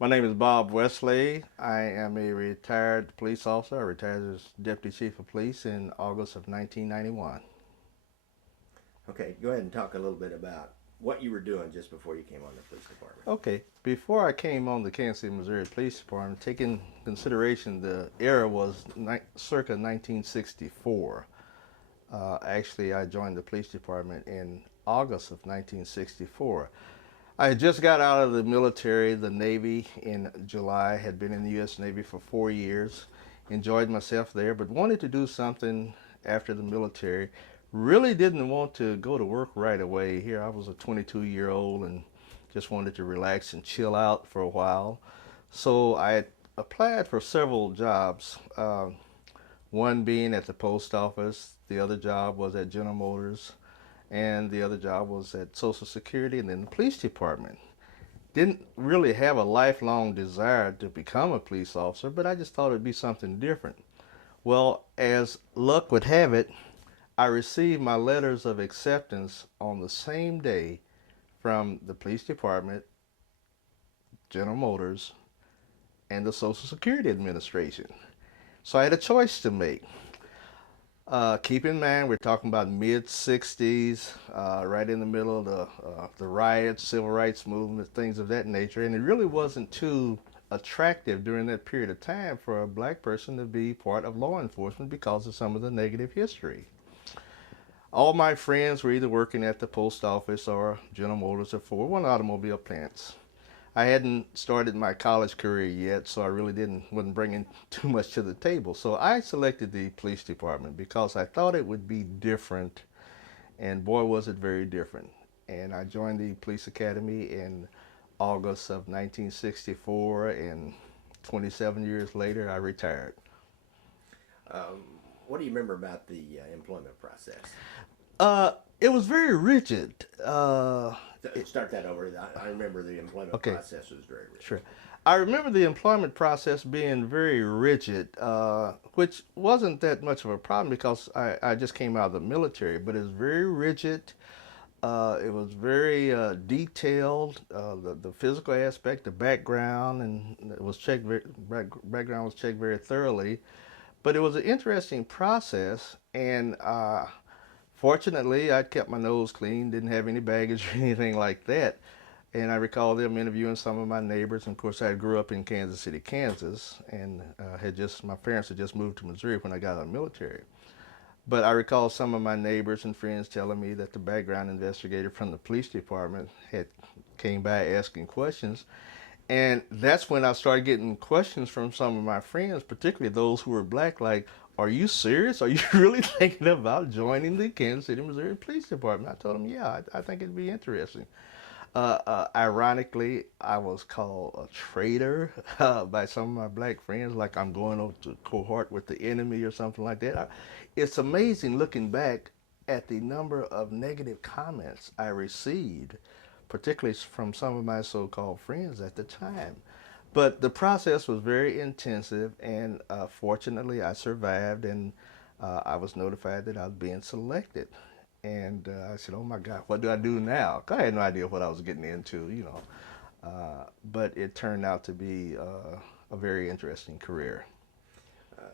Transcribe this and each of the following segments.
My name is Bob Wesley. I am a retired police officer. I retired as Deputy Chief of Police in August of 1991. Okay, go ahead and talk a little bit about what you were doing just before you came on the police department. Okay, before I came on the Kansas City, Missouri Police Department, taking consideration the era was circa 1964. Actually, I joined the police department in August of 1964. I had just got out of the military, the Navy, in July, had been in the U.S. Navy for 4 years, enjoyed myself there, but wanted to do something after the military. Really didn't want to go to work right away. Here I was a 22-year-old and just wanted to relax and chill out for a while. So I applied for several jobs, one being at the post office, the other job was at General Motors, and the other job was at Social Security and then the police department. Didn't really have a lifelong desire to become a police officer, but I just thought it'd be something different. Well, as luck would have it, I received my letters of acceptance on the same day from the police department, General Motors, and the Social Security Administration. So I had a choice to make. Keep in mind, we're talking about mid '60s, right in the middle of the riots, civil rights movement, things of that nature, and it really wasn't too attractive during that period of time for a black person to be part of law enforcement because of some of the negative history. All my friends were either working at the post office or General Motors or Ford, one automobile plants. I hadn't started my college career yet, so I really didn't wasn't bringing too much to the table. So I selected the police department because I thought it would be different, and boy was it very different. And I joined the police academy in August of 1964, and 27 years later, I retired. What do you remember about the employment process? It was very rigid. Start that over. I remember the employment Okay, process was very rigid. sure. I remember the employment process being very rigid, which wasn't that much of a problem because I just came out of the military, but it was very rigid. It was very detailed, the physical aspect, the background, and it was checked. Background was checked very thoroughly. But it was an interesting process, and fortunately, I kept my nose clean, didn't have any baggage or anything like that. And I recall them interviewing some of my neighbors. And of course, I grew up in Kansas City, Kansas, and had just my parents had just moved to Missouri when I got out of the military. But I recall some of my neighbors and friends telling me that the background investigator from the police department had came by asking questions, and that's when I started getting questions from some of my friends, particularly those who were black, like, "Are you serious? Are you really thinking about joining the Kansas City, Missouri Police Department?" I told them, "Yeah, I think it'd be interesting." Ironically, I was called a traitor by some of my black friends, like I'm going over to cohort with the enemy or something like that. It's amazing looking back at the number of negative comments I received, particularly from some of my so called friends at the time. But the process was very intensive, and fortunately, I survived, and I was notified that I was being selected. And I said, "Oh my God, what do I do now?" 'Cause I had no idea what I was getting into. But it turned out to be a very interesting career.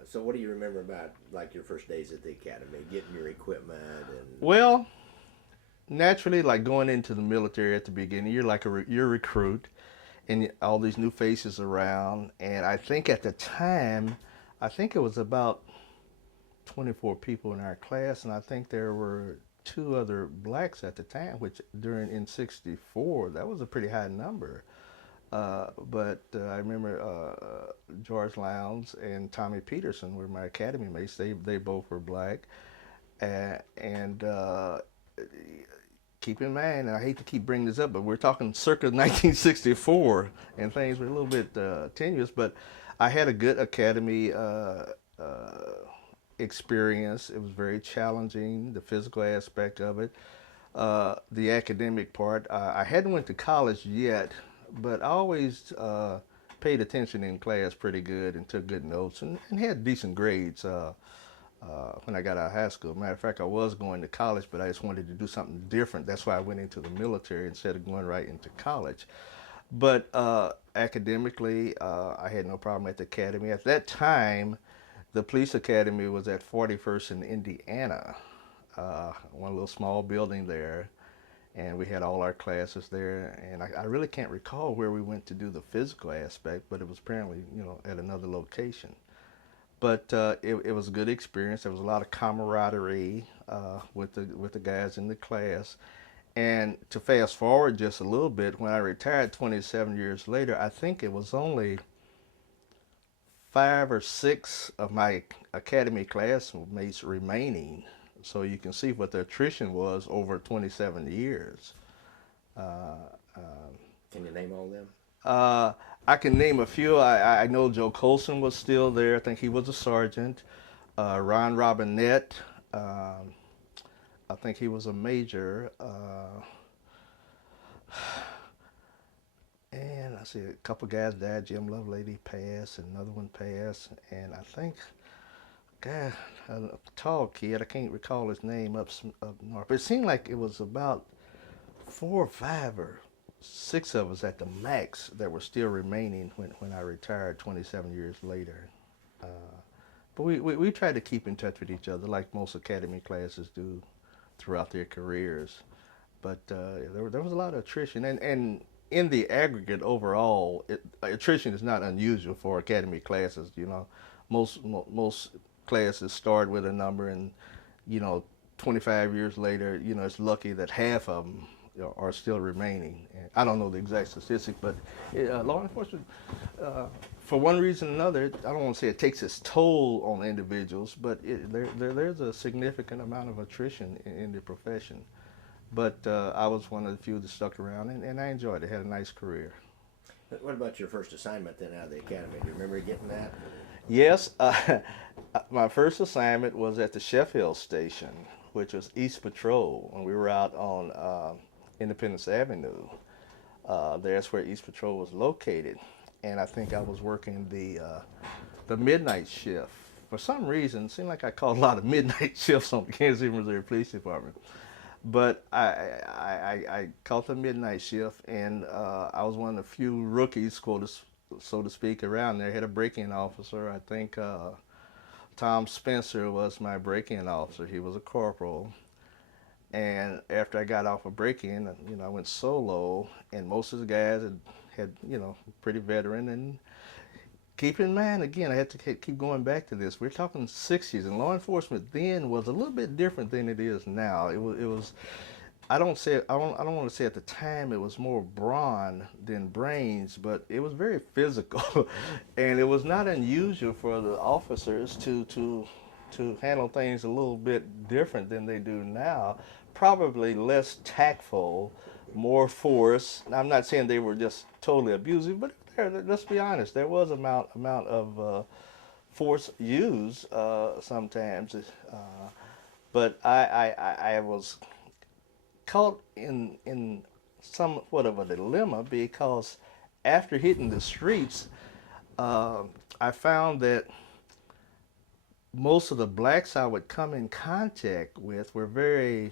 So, what do you remember about like your first days at the academy, getting your equipment and Well, naturally, like going into the military at the beginning, you're like you're a recruit, and all these new faces around. And I think at the time, I think it was about 24 people in our class, and I think there were two other blacks at the time, which during in '64 that was a pretty high number. But I remember George Lowndes and Tommy Peterson were my academy mates. They both were black, and keep in mind, and I hate to keep bringing this up, but we're talking circa 1964, and things were a little bit tenuous. But I had a good academy experience. It was very challenging, the physical aspect of it, the academic part. I hadn't went to college yet, but I always paid attention in class pretty good and took good notes and had decent grades when I got out of high school. Matter of fact, I was going to college, but I just wanted to do something different. That's why I went into the military instead of going right into college. But academically, I had no problem at the academy. At that time, the police academy was at 41st in Indiana, one little small building there, and we had all our classes there. And I really can't recall where we went to do the physical aspect, but it was apparently, at another location. But it was a good experience. There was a lot of camaraderie with the guys in the class. And to fast forward just a little bit, when I retired 27 years later, I think it was only 5 or 6 of my academy classmates remaining. So you can see what the attrition was over 27 years. Uh, Can you name all of them? uh, I can name a few. I know Joe Colson was still there. I think he was a sergeant. Ron Robinette, I think he was a major. And I see a couple guys died. Jim Lovelady passed, and another one passed. And I think, God, a tall kid, I can't recall his name up north. But it seemed like it was about 4 or 5 or 6 of us at the max that were still remaining when I retired 27 years later. Uh, but we tried to keep in touch with each other like most academy classes do throughout their careers. But there was a lot of attrition, and in the aggregate overall, attrition is not unusual for academy classes. Most classes start with a number, and you know, 25 years later, it's lucky that half of them are still remaining. And I don't know the exact statistic, but law enforcement, for one reason or another, I don't want to say it takes its toll on individuals, but there's a significant amount of attrition in the profession. But I was one of the few that stuck around, and I enjoyed it. Had a nice career. What about your first assignment then out of the academy? Do you remember getting that? Yes, my first assignment was at the Sheffield station, which was East Patrol, when we were out on Independence Avenue. There's where East Patrol was located, and I think I was working the midnight shift. For some reason, it seemed like I called a lot of midnight shifts on the Kansas City, Missouri Police Department. But I caught the midnight shift, and I was one of the few rookies, so to speak, around there. I had a break-in officer. I think Tom Spencer was my break-in officer. He was a corporal. And after I got off a break-in, I went solo, and most of the guys had pretty veteran. And keep in mind, again, I had to keep going back to this. We're talking 60s, and law enforcement then was a little bit different than it is now. It was. I don't want to say at the time it was more brawn than brains, but it was very physical, and it was not unusual for the officers to handle things a little bit different than they do now. Probably less tactful, more force. I'm not saying they were just totally abusive, but let's be honest, there was amount of force used sometimes. But I was caught in somewhat of a dilemma because after hitting the streets, uh, I found that most of the blacks I would come in contact with were very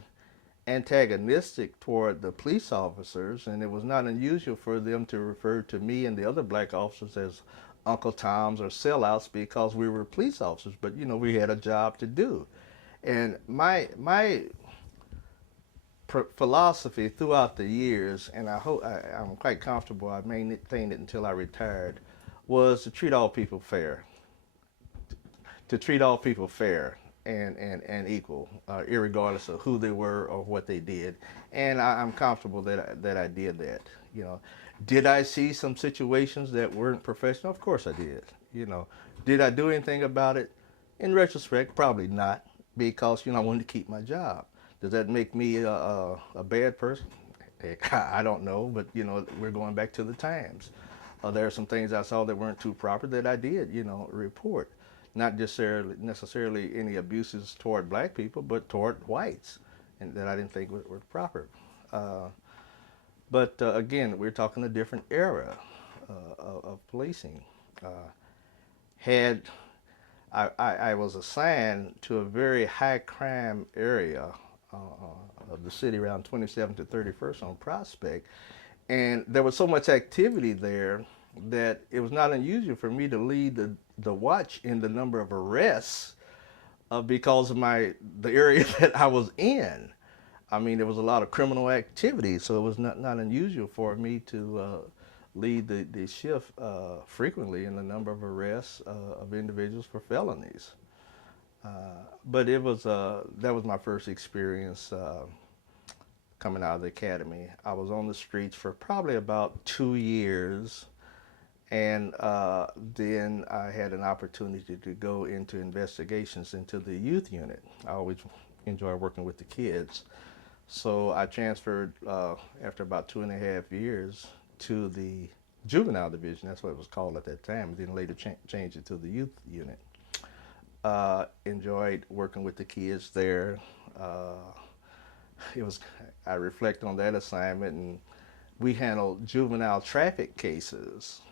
antagonistic toward the police officers, and it was not unusual for them to refer to me and the other black officers as Uncle Toms or sellouts because we were police officers, but we had a job to do. And my philosophy throughout the years, and I'm quite comfortable, I maintained it until I retired, was to treat all people fair. To treat all people fair and equal, irregardless of who they were or what they did. And I'm comfortable that I did that. You know, did I see some situations that weren't professional? Of course I did. Did I do anything about it? In retrospect, probably not, because I wanted to keep my job. Does that make me a bad person? Heck, I don't know, but we're going back to the times. There are some things I saw that weren't too proper that I did, report. Not necessarily any abuses toward black people, but toward whites, and that I didn't think were proper. Uh, but again, we're talking a different era of policing. Uh, had I was assigned to a very high crime area of the city around 27th to 31st on Prospect, And there was so much activity there that it was not unusual for me to lead the watch in the number of arrests because of the area that I was in. I mean, there was a lot of criminal activity, so it was not unusual for me to lead the shift frequently in the number of arrests of individuals for felonies. But that was my first experience coming out of the academy. I was on the streets for probably about 2 years, and then I had an opportunity to go into investigations into the youth unit. I always enjoy working with the kids. So I transferred after about 2.5 years to the juvenile division. That's what it was called at that time. And then later changed it to the youth unit. Enjoyed working with the kids there. Uh, it was. I reflect on that assignment, and we handled juvenile traffic cases.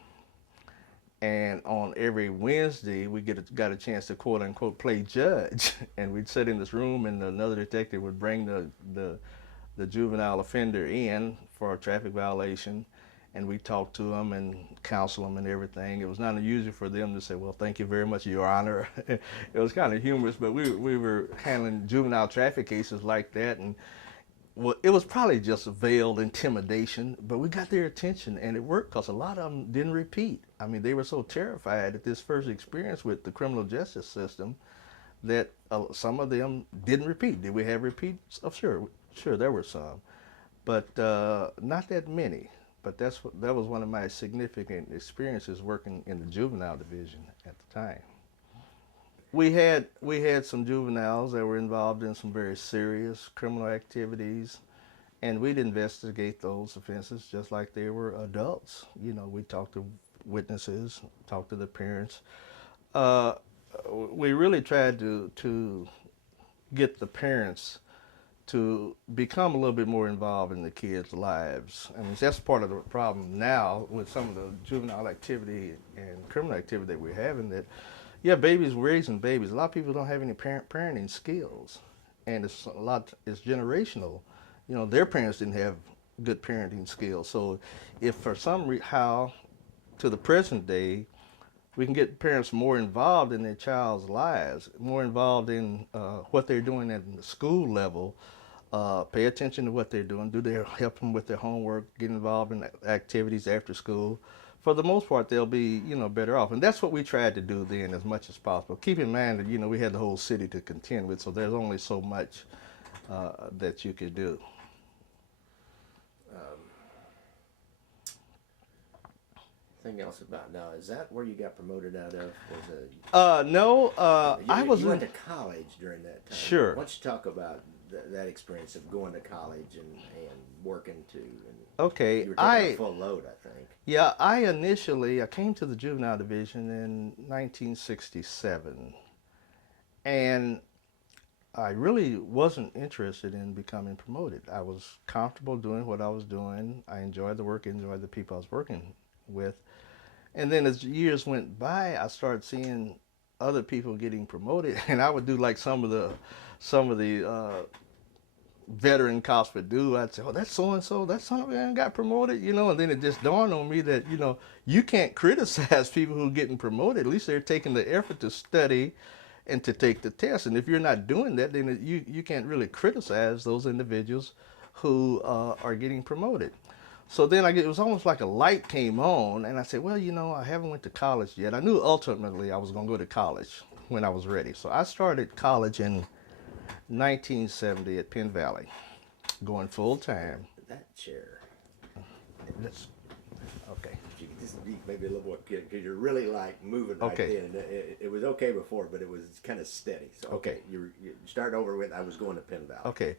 And on every Wednesday, we got a chance to quote unquote play judge, and we'd sit in this room, and another detective would bring the juvenile offender in for a traffic violation, and we talk to them and counsel them and everything. It was not unusual for them to say, "Well, thank you very much, Your Honor." It was kind of humorous, but we were handling juvenile traffic cases like that, and well, it was probably just veiled intimidation, but we got their attention, and it worked because a lot of them didn't repeat. I mean, they were so terrified at this first experience with the criminal justice system that some of them didn't repeat. Did we have repeats? Oh, sure, there were some, but not that many. But that was one of my significant experiences working in the juvenile division at the time. We had some juveniles that were involved in some very serious criminal activities, and we'd investigate those offenses just like they were adults. You know, we talked to witnesses, talked to the parents. Uh, we really tried to get the parents to become a little bit more involved in the kids' lives. I mean, that's part of the problem now with some of the juvenile activity and criminal activity that we're having. That, yeah, babies raising babies. A lot of people don't have any parenting skills, and it's generational. You know, their parents didn't have good parenting skills. So, if for some how to the present day we can get parents more involved in their child's lives, more involved in what they're doing at the school level. Pay attention to what they're doing. Do they help them with their homework? Get involved in activities after school. For the most part, they'll be better off, and that's what we tried to do then as much as possible. Keep in mind that we had the whole city to contend with, so there's only so much that you could do. Thing else about now, is that where you got promoted out of? No, I was you went to college during that time. Sure. Why don't you talk about that experience of going to college and working too? And Okay, you were taking a full load, I think. Yeah, I came to the juvenile division in 1967, and I really wasn't interested in becoming promoted. I was comfortable doing what I was doing. I enjoyed the work, enjoyed the people I was working with. And then as years went by, I started seeing other people getting promoted, and I would do like some of the veteran cops would do. I'd say, "Oh, that's so and so. That son of a gun got promoted," And then it just dawned on me that you can't criticize people who are getting promoted. At least they're taking the effort to study and to take the test. And if you're not doing that, then you can't really criticize those individuals who are getting promoted. So then it was almost like a light came on, and I said, "Well, I haven't went to college yet." I knew ultimately I was going to go to college when I was ready. So I started college in 1970 at Penn Valley, going full time. That chair. That's okay. You could just be maybe a little more, because you're really like moving right Okay. then. It was okay before, but it was kind of steady. So Okay. you start over with. I was going to Penn Valley. Okay.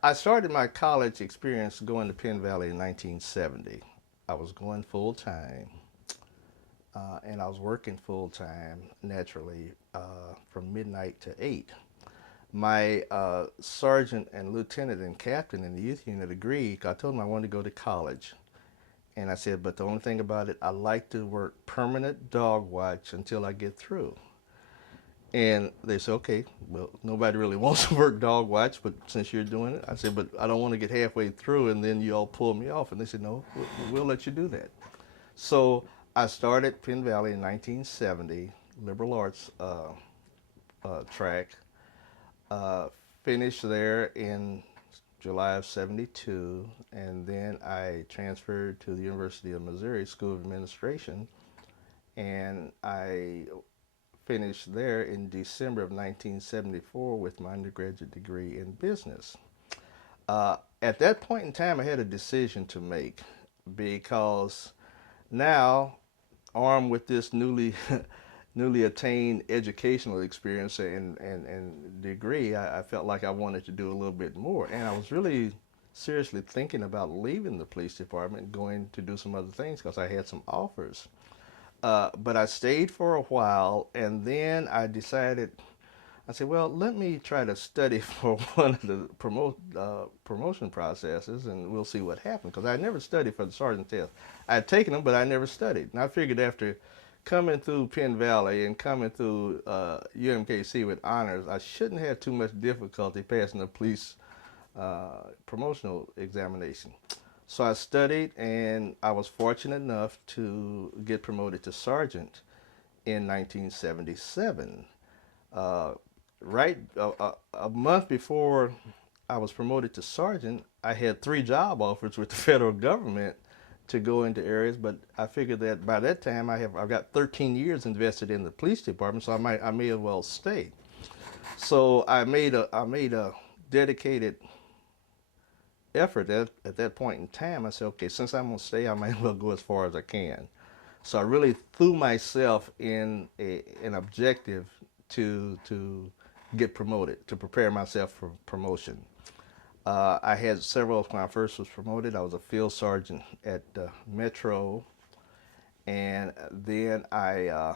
I started my college experience going to Penn Valley in 1970. I was going full time, and I was working full time naturally from midnight to 8. My sergeant and lieutenant and captain in the youth unit agreed. I told them I wanted to go to college. And I said, but the only thing about it, I like to work permanent dog watch until I get through. And they said, okay, well, nobody really wants to work dog watch, but since you're doing it, I said, but I don't want to get halfway through and then you all pull me off. And they said, no, we'll let you do that. So I started Penn Valley in 1970, liberal arts track. Uh, Finished there in July of 72, and then I transferred to the University of Missouri School of Administration, and I finished there in December of 1974 with my undergraduate degree in business. At that point in time, I had a decision to make because now, armed with this newly attained educational experience and degree, I felt like I wanted to do a little bit more. And I was really seriously thinking about leaving the police department and going to do some other things because I had some offers. But I stayed for a while, and then I said, well, let me try to study for one of the promotion processes, and we'll see what happens. Because I never studied for the sergeant test. I had taken them, but I never studied. And I figured after coming through Penn Valley and coming through UMKC with honors, I shouldn't have too much difficulty passing the police promotional examination. So I studied, and I was fortunate enough to get promoted to sergeant in 1977. Uh, a month before I was promoted to sergeant, I had 3 job offers with the federal government to go into areas, but I figured that by that time I've got 13 years invested in the police department, so I may as well stay. So I made a dedicated effort at that point in time. I said, okay, since I'm gonna stay, I might as well go as far as I can. So I really threw myself in an objective to get promoted, to prepare myself for promotion. I had several when I first was promoted. I was a field sergeant at Metro, and then I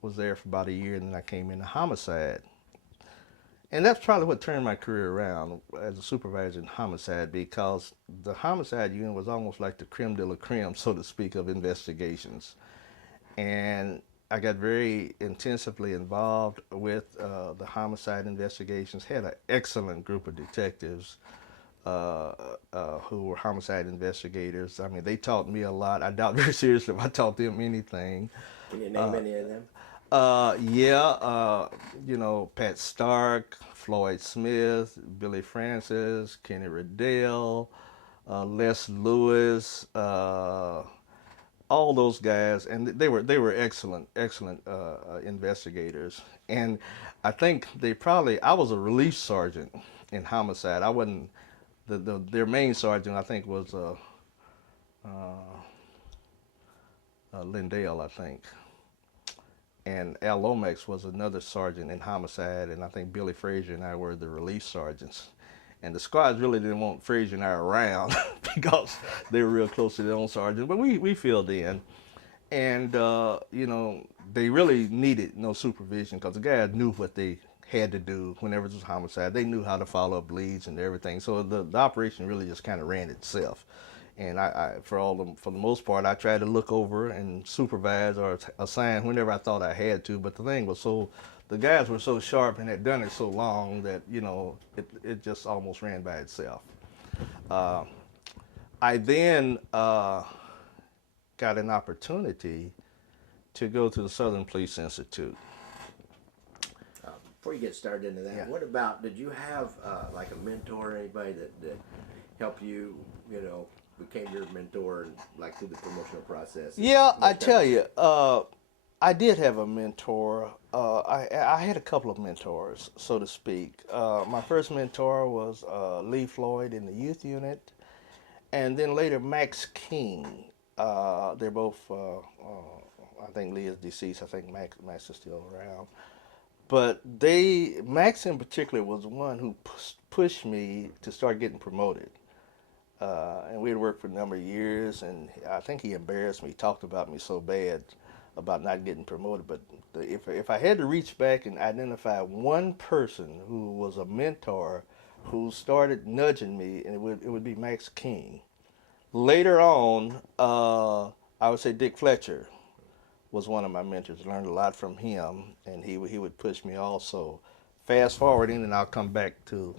was there for about a year, and then I came into homicide. And that's probably what turned my career around as a supervisor in homicide, because the homicide unit was almost like the creme de la creme, so to speak, of investigations. And I got very intensively involved with the homicide investigations, had an excellent group of detectives uh, who were homicide investigators. I mean, they taught me a lot. I doubt very seriously if I taught them anything. Can you name any of them? Yeah, Pat Stark, Floyd Smith, Billy Francis, Kenny Riddell, Les Lewis, all those guys, and they were excellent investigators. And I think I was a relief sergeant in homicide. I wasn't their main sergeant. I think was Lindale, I think. And Al Lomax was another sergeant in homicide, and I think Billy Frazier and I were the relief sergeants. And the squads really didn't want Frazier and I around because they were real close to their own sergeant, but we filled in. And, they really needed no supervision because the guys knew what they had to do whenever it was homicide. They knew how to follow up leads and everything. So the operation really just kind of ran itself. And for the most part, I tried to look over and supervise or assign whenever I thought I had to. But the guys were so sharp and had done it so long that it just almost ran by itself. Uh, I then got an opportunity to go to the Southern Police Institute. Before you get started into that, Yeah. what about, did you have like a mentor or anybody that helped you, became your mentor and like through the promotional process? Yeah, I tell you, I did have a mentor. I had a couple of mentors, so to speak. My first mentor was Lee Floyd in the youth unit, and then later Max King. They're both, I think Lee is deceased. I think Max is still around. But Max in particular was the one who pushed me to start getting promoted. And we had worked for a number of years, and I think he embarrassed me. He talked about me so bad about not getting promoted. But if I had to reach back and identify one person who was a mentor who started nudging me, and it would be Max King. Later on, I would say Dick Fletcher was one of my mentors. Learned a lot from him, and he would push me also. Fast forwarding, and I'll come back to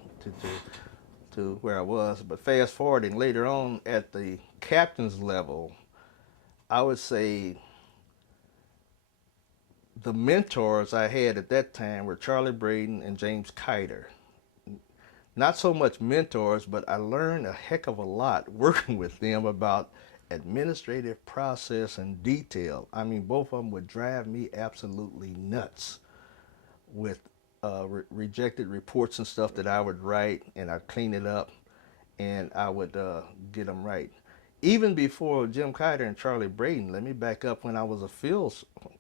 where I was. But fast forwarding later on at the captain's level, I would say the mentors I had at that time were Charlie Braden and James Kiter. Not so much mentors, but I learned a heck of a lot working with them about administrative process and detail. I mean, both of them would drive me absolutely nuts with rejected reports and stuff that I would write, and I'd clean it up, and I would get them right. Even before Jim Kiter and Charlie Braden, let me back up. When I was a field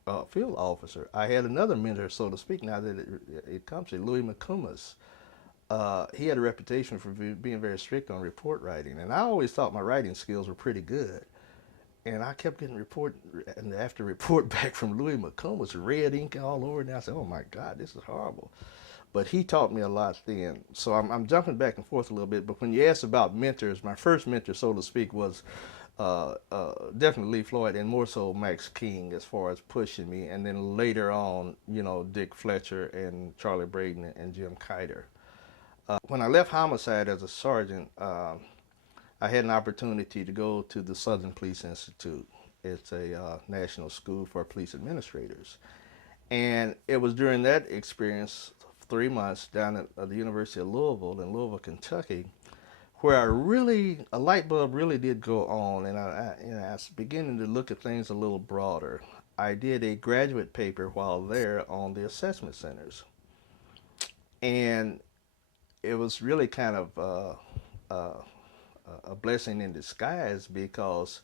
officer, I had another mentor, so to speak. Now that it comes to Louis McComas, he had a reputation for being very strict on report writing, and I always thought my writing skills were pretty good. And I kept getting report and after report back from Louis McComas, red ink all over, and I said, "Oh my God, this is horrible." But he taught me a lot then. So I'm jumping back and forth a little bit. But when you ask about mentors, my first mentor, so to speak, was definitely Lee Floyd, and more so Max King as far as pushing me. And then later on, Dick Fletcher and Charlie Braden and Jim Kiter. When I left homicide as a sergeant, I had an opportunity to go to the Southern Police Institute. It's a national school for police administrators. And it was during that experience, 3 months down at the University of Louisville in Louisville, Kentucky, where a light bulb really did go on, and I was beginning to look at things a little broader. I did a graduate paper while there on the assessment centers, and it was really kind of a blessing in disguise, because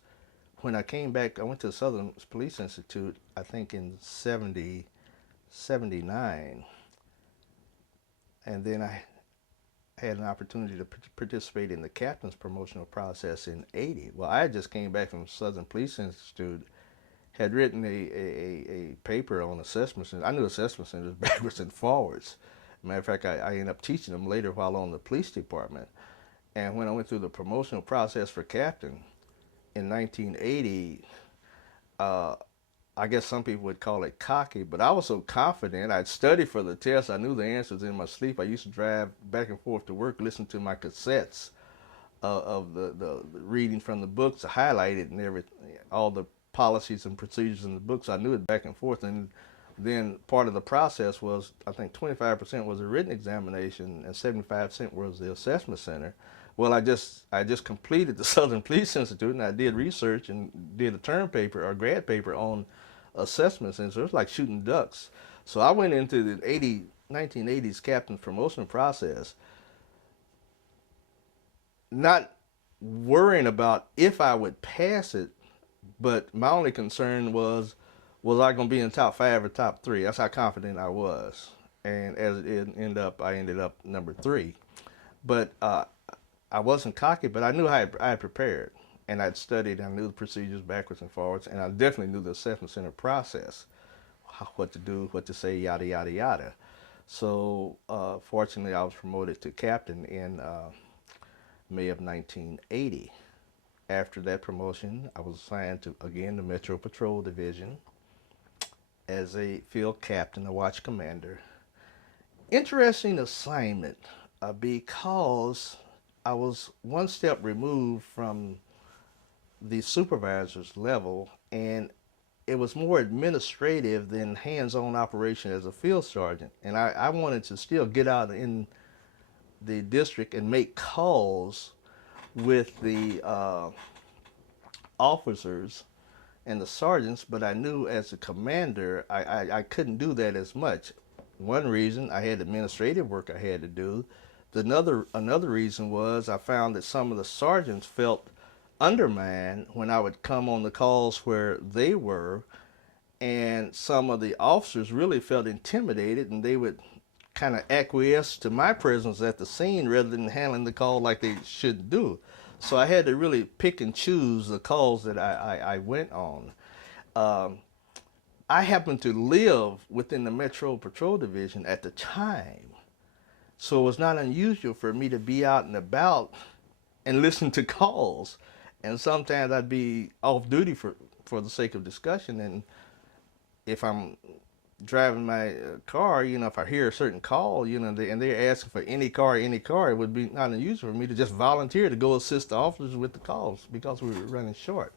when I came back, I went to the Southern Police Institute, I think in 79, and then I had an opportunity to participate in the captain's promotional process in 80. Well, I just came back from Southern Police Institute, had written a paper on assessment centers. I knew assessment centers backwards and forwards. Matter of fact, I ended up teaching them later while on the police department. And when I went through the promotional process for captain in 1980, I guess some people would call it cocky, but I was so confident. I'd studied for the test. I knew the answers in my sleep. I used to drive back and forth to work, listen to my cassettes of the reading from the books, highlighted and everything, all the policies and procedures in the books. I knew it back and forth. And then part of the process was, I think 25% was a written examination and 75% was the assessment center. Well, I just completed the Southern Police Institute, and I did research and did a term paper or grad paper on assessments, and so it was like shooting ducks. So I went into the 1980s captain's promotion process, not worrying about if I would pass it, but my only concern was I going to be in top 5 or top 3? That's how confident I was. And as it ended up, I ended up number 3. But I wasn't cocky, but I knew I had prepared. And I'd studied, I knew the procedures backwards and forwards, and I definitely knew the assessment center process, what to do, what to say, yada, yada, yada. So fortunately, I was promoted to captain in May of 1980. After that promotion, I was assigned to, again, the Metro Patrol Division as a field captain, a watch commander. Interesting assignment because I was one step removed from the supervisor's level, and it was more administrative than hands-on operation as a field sergeant. And I wanted to still get out in the district and make calls with the officers and the sergeants, but I knew as a commander I couldn't do that as much. One reason, I had administrative work I had to do. Another reason was I found that some of the sergeants felt undermined when I would come on the calls where they were, and some of the officers really felt intimidated, and they would kind of acquiesce to my presence at the scene rather than handling the call like they should do. So I had to really pick and choose the calls that I went on. I happened to live within the Metro Patrol Division at the time, so it was not unusual for me to be out and about and listen to calls. And sometimes I'd be off duty for the sake of discussion, and if I'm driving my car, if I hear a certain call, and they're asking for any car, it would be not unusual for me to just volunteer to go assist the officers with the calls because we were running short.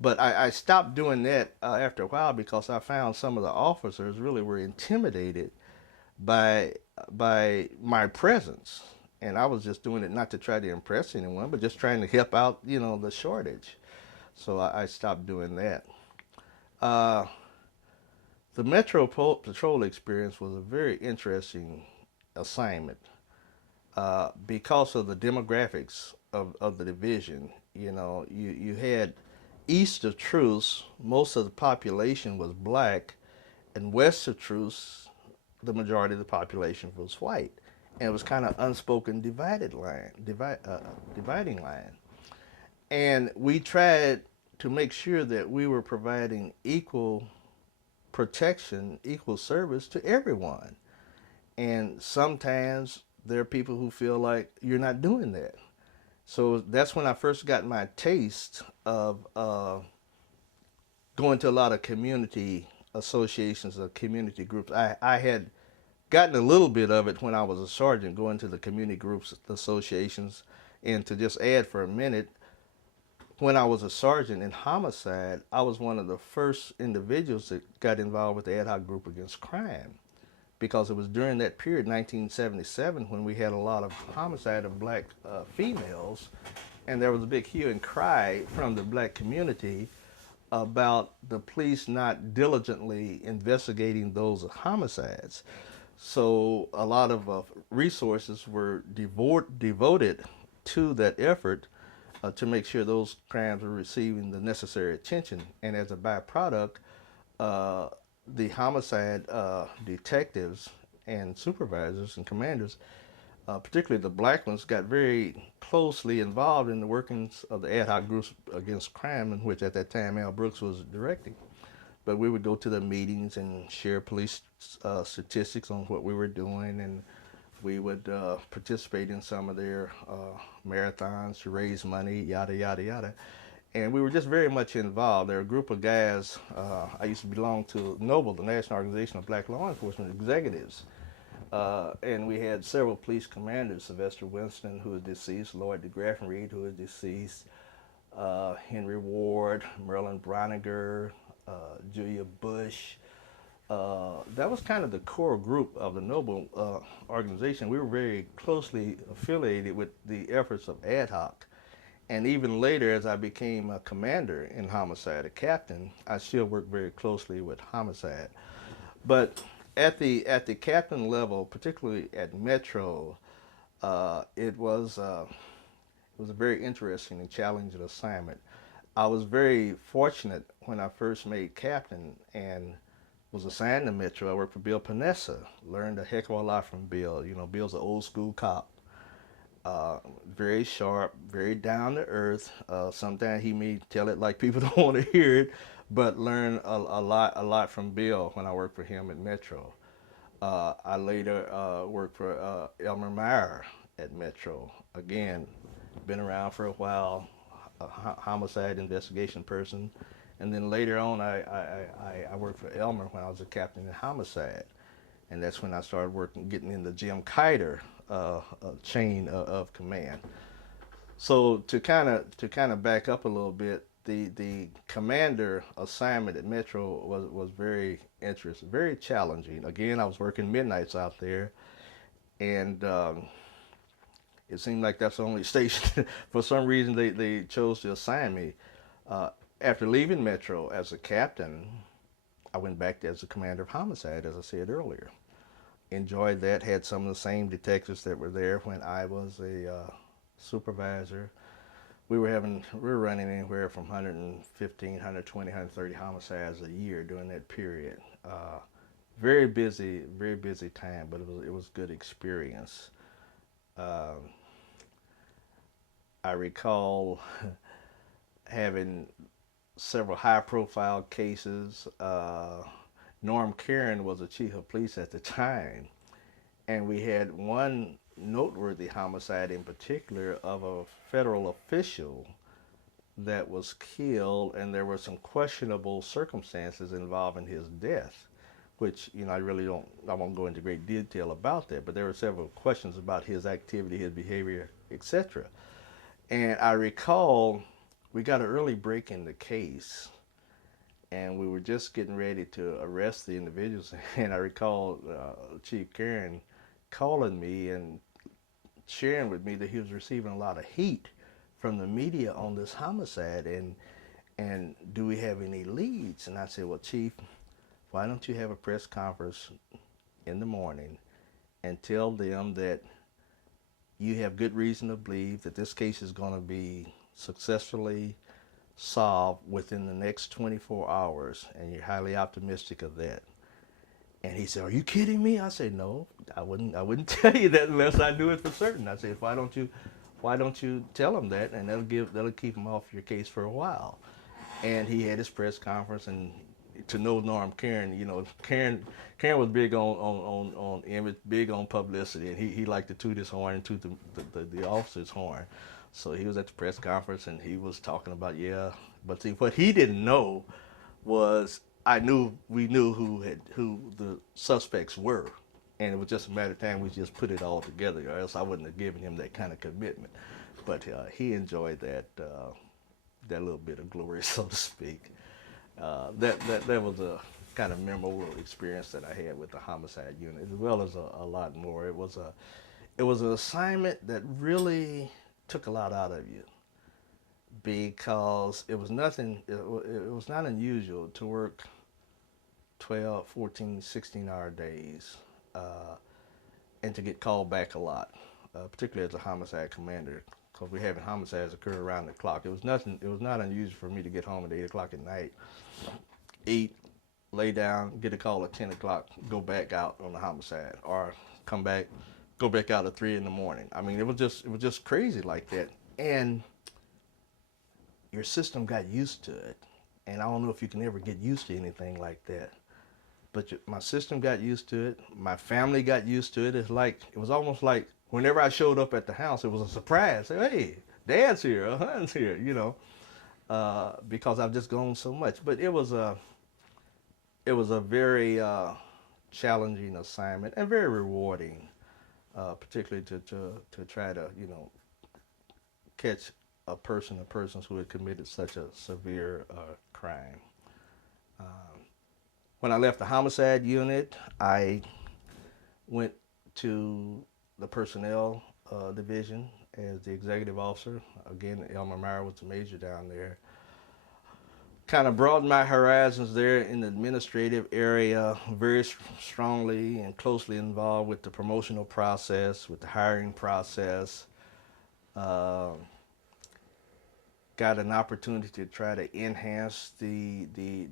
But I stopped doing that after a while because I found some of the officers really were intimidated by by my presence, and I was just doing it not to try to impress anyone, but just trying to help out, the shortage. So I stopped doing that. Uh, the Patrol experience was a very interesting assignment because of the demographics of the division. You had east of Truce, most of the population was black, and west of Truce, the majority of the population was white. And it was kind of unspoken dividing line. And we tried to make sure that we were providing equal protection, equal service to everyone. And sometimes there are people who feel like you're not doing that. So that's when I first got my taste of going to a lot of community associations or community groups. I had gotten a little bit of it when I was a sergeant, going to the community groups, associations. And to just add for a minute, when I was a sergeant in homicide, I was one of the first individuals that got involved with the ad hoc group against crime, because it was during that period, 1977, when we had a lot of homicide of black females, and there was a big hue and cry from the black community about the police not diligently investigating those homicides. So a lot of resources were devoted to that effort to make sure those crimes were receiving the necessary attention. And as a byproduct, uh, the homicide detectives and supervisors and commanders, particularly the black ones, got very closely involved in the workings of the ad hoc groups against crime, in which at that time Al Brooks was directing. But we would go to the meetings and share police statistics on what we were doing, and we would participate in some of their marathons to raise money, yada, yada, yada. And we were just very much involved. There were a group of guys. I used to belong to NOBLE, the National Organization of Black Law Enforcement Executives. And we had several police commanders: Sylvester Winston, who is deceased; Lloyd DeGraff Reed, who is deceased; Henry Ward, Merlin Broniger, Julia Bush. That was kind of the core group of the NOBLE organization. We were very closely affiliated with the efforts of ad hoc. And even later, as I became a commander in homicide, a captain, I still worked very closely with homicide. But at the captain level, particularly at Metro, it was a very interesting and challenging assignment. I was very fortunate when I first made captain and was assigned to Metro. I worked for Bill Panessa, learned a heck of a lot from Bill. Bill's an old school cop, very sharp, very down to earth. Sometimes he may tell it like people don't want to hear it, but learned a lot from Bill when I worked for him at Metro. I later worked for Elmer Meyer at Metro. Again, been around for a while, a homicide investigation person. And then later on, I worked for Elmer when I was a captain in homicide. And that's when I started getting in the Jim Kiter chain of command. So to kind of back up a little bit, the commander assignment at Metro was very interesting, very challenging. Again, I was working midnights out there, and it seemed like that's the only station. For some reason, they chose to assign me. Uh, After leaving Metro as a captain, I went back as a commander of homicide, as I said earlier. Enjoyed that. Had some of the same detectives that were there when I was a supervisor. We were running anywhere from 115, 120, 130 homicides a year during that period. Very busy time, but it was good experience. Um, I recall having several high-profile cases. Norm Karen was the chief of police at the time, and we had one noteworthy homicide in particular of a federal official that was killed, and there were some questionable circumstances involving his death, which, I really don't, I won't go into great detail about that, but there were several questions about his activity, his behavior, etc. And I recall we got an early break in the case, and we were just getting ready to arrest the individuals. And I recall Chief Karen calling me and sharing with me that he was receiving a lot of heat from the media on this homicide, and do we have any leads? And I said, well, Chief, why don't you have a press conference in the morning and tell them that you have good reason to believe that this case is going to be successfully solved within the next 24 hours, and you're highly optimistic of that. And he said, "Are you kidding me?" I said, "No, I wouldn't tell you that unless I knew it for certain." I said, "Why don't you tell them that, and that'll keep them off your case for a while." And he had his press conference, and to know Norm Karen, Karen was big on image, big on publicity, and he liked to toot his horn and toot the officer's horn. So he was at the press conference, and he was talking about, yeah, but see, what he didn't know was we knew who the suspects were, and it was just a matter of time we just put it all together, or else I wouldn't have given him that kind of commitment. But he enjoyed that little bit of glory, so to speak. That was a kind of memorable experience that I had with the homicide unit, as well as a lot more. It was an assignment that really took a lot out of you, because it was nothing. It was not unusual to work 12, 14, 16-hour days, and to get called back a lot, particularly as a homicide commander, because we're having homicides occur around the clock. It was nothing. It was not unusual for me to get home at 8 o'clock at night, eat, lay down, get a call at 10 o'clock, go back out on the homicide, or come back, go back out at 3 in the morning. I mean, it was just crazy like that, and your system got used to it. And I don't know if you can ever get used to anything like that. But my system got used to it. My family got used to it. It was almost like whenever I showed up at the house, it was a surprise. Say, hey, Dad's here, Hon's here, because I've just gone so much. But it was a very challenging assignment and very rewarding, particularly to try to catch a person or persons who had committed such a severe crime. When I left the homicide unit, I went to the personnel division as the executive officer. Again, Elmer Meyer was the major down there. Kind of broadened my horizons there in the administrative area, very strongly and closely involved with the promotional process, with the hiring process. Uh, got an opportunity to try to enhance the